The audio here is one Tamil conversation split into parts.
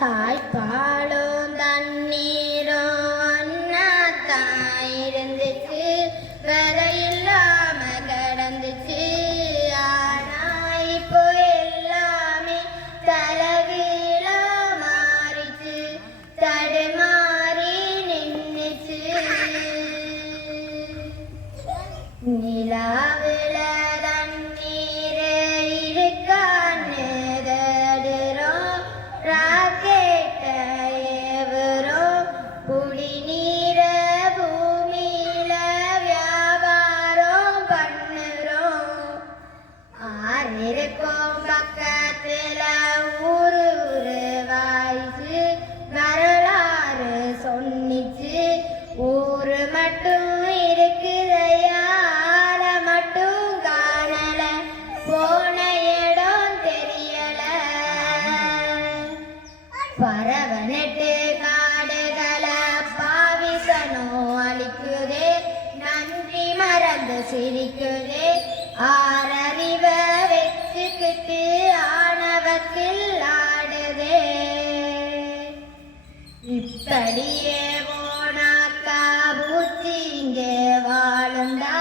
தாய்ப்பாலும் தண்ணீரும் ஒன்னாத்தான் இருந்துச்சு, விதையில்லாம கிடந்துச்சு. ஆனா இப்போ எல்லாமே தலகீழா மாறிச்சு, தடுமாறி நின்னுச்சு. நிலாவுல தண்ணீர் இருக்கான்னு தேடுறோம், ராக்கெட்ட ஏவுறோம், குடிநீர பூமியில வியாபாரம் பண்ணுறோம். ஆறிருக்கும் பக்கத்துல ஊரு வாய்ச்சு வரலாறு சொன்னிச்சு. ஊரு மட்டும் இருக்குதையா, மட்டும் காணல, போன இடம் தெரியல. பரவனெட்டு காடுகளை பாவிசனும் அழிக்குதே, நன்றி மறந்து சிரிக்குதே. ஆறறிவ வச்சுக்கிட்டு ஆணவத்தில் ஆடுதே. இப்படியே போனாக்கா பூச்சி இங்கே வாழுண்டா,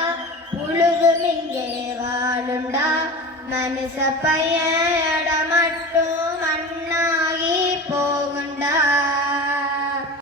புழுகும் இங்கே வாழுண்டா. மனுஷ பையன் மட்டும்